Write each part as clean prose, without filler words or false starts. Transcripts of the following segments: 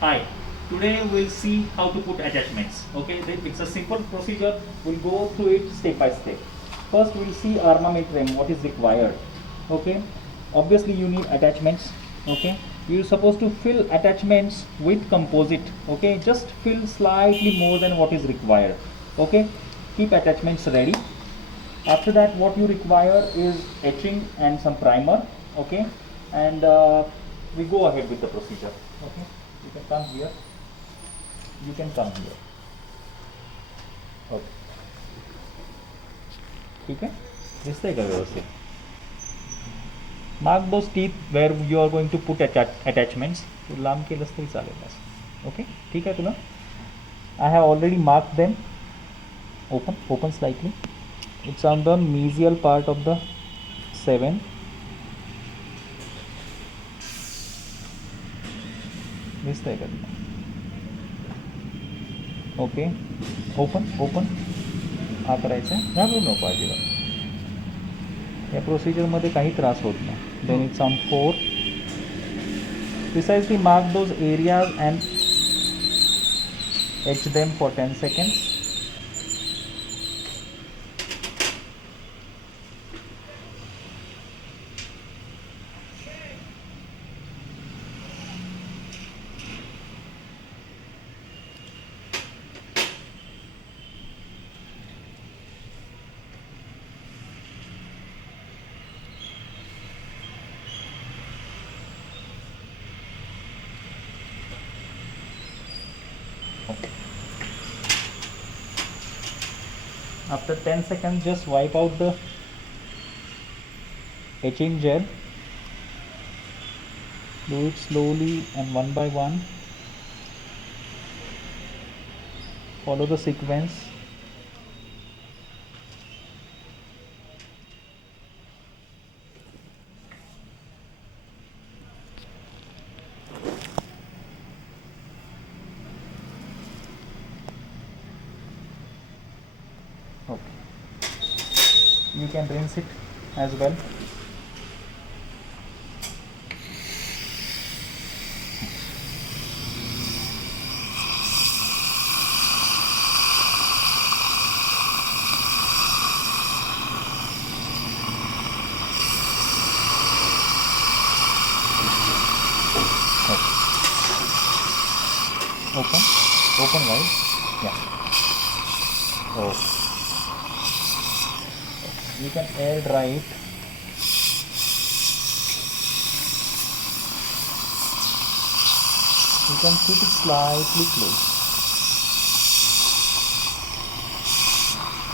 Hi, today we'll see how to put attachments. Okay, it's a simple procedure. We'll go through it step by step. First, we'll see armamentarium, what is required. Okay, obviously you need attachments. Okay, you're supposed to fill attachments with composite. Okay, just fill slightly more than what is required. Okay, keep attachments ready. After that, what you require is etching and some primer. Okay, and we go ahead with the procedure. Okay, you can come here, you can come here. Okay, ठीक है, दिसतंय का व्यवस्थित. Mark those teeth where you are going to put attachments. तू लांब केलंस तरी चालेल असं. Okay, ठीक आहे तुला. I have already marked them. Open slightly. It's on the mesial part of the 7. दिसतंय का तुला? ओके, ओपन हा करायचा आहे. घाबरू नको अजिबात. या प्रोसिजरमध्ये काही त्रास होत नाही. Then it's on 4. Precisely mark those areas and etch them for 10 seconds. After 10 seconds, just wipe out the etching gel. Do it slowly and one by one. Follow the sequence. Okay. You can rinse it as well. Okay. Open wide. Yeah. Oh. You can air dry it. You can keep it slightly closed.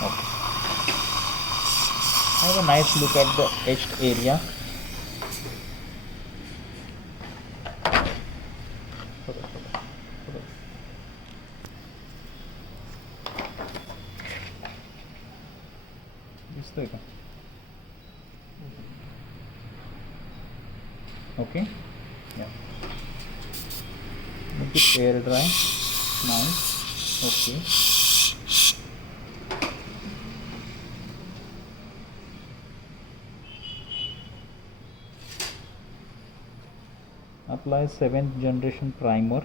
Okay. Have a nice look at the etched area. दिसतोय का? Okay. Yeah. Make it air dry. Nice. Okay. Apply 7th generation primer.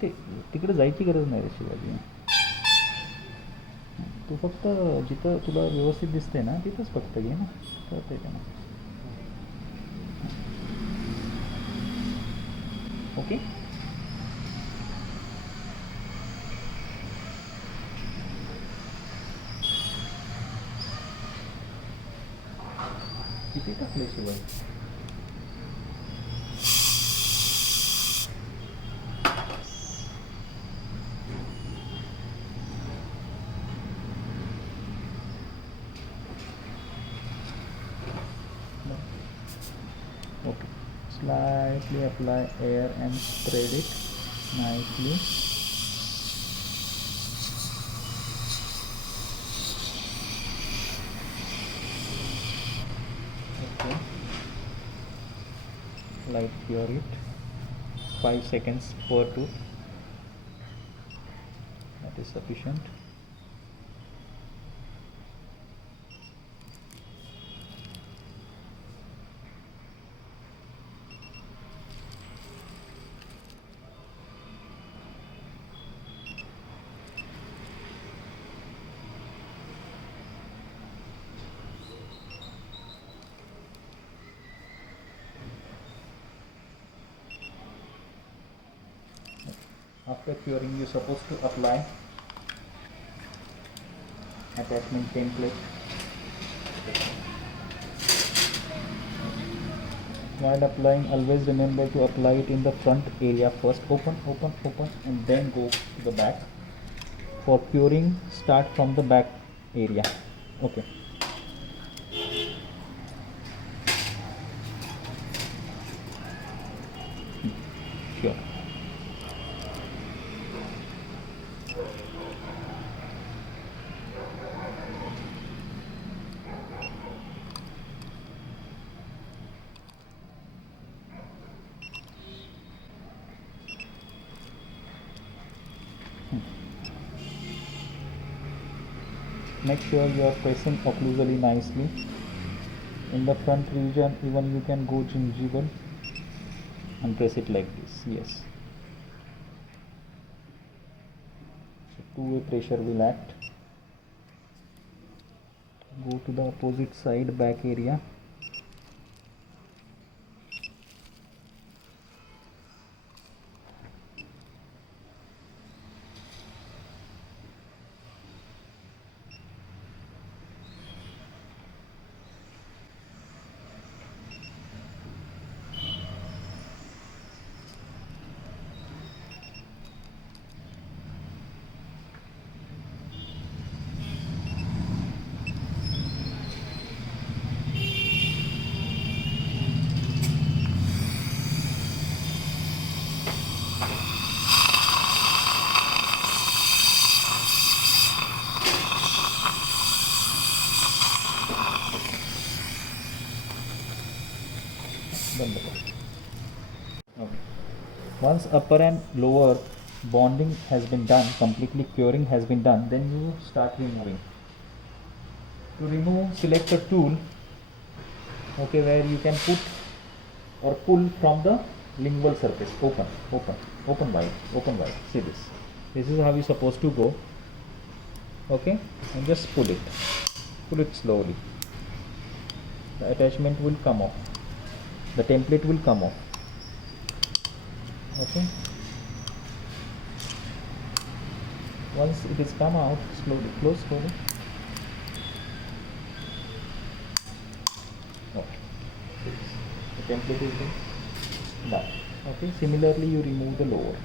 ते तिकडे जायची गरज नाही रे शिवाजी. तू फक्त जिथं तुला व्यवस्थित दिसते ना तिथंच फक्त घे ना, कळतंय का ना. ओके. किती टाकले शिवाय? Okay. Slightly apply air and spread it nicely. Okay. Light cure it. 5 seconds per tooth. That is sufficient. After curing, you're supposed to apply attachment template. While applying, always remember to apply it in the front area first. Open, and then go to the back. For curing, start from the back area. Okay. Sure. Make sure you are pressing occlusally nicely. In the front region, even you can go gingival and press it like this. Yes. So two-way pressure will act. Go to the opposite side, back area. Okay. Once upper and lower bonding has been done, completely curing has been done, then you start removing. To remove, select a tool, okay, where you can put or pull from the lingual surface. Open wide. See this. This is how you're supposed to go. Okay, and just pull it slowly. The attachment will come off. The template will come off. Okay. Once it is come out, slowly close slowly. Okay. The template is done. Okay. Similarly, you remove the lower.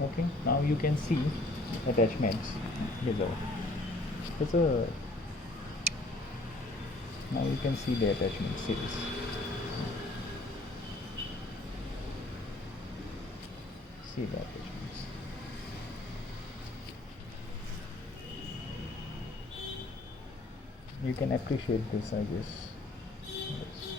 Okay, now you can see attachments below. Now you can see the attachment series. See the attachments. You can appreciate this, I guess. Yes.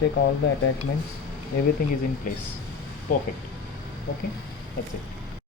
Check all the attachments, everything is in place. Perfect. Okay, that's it.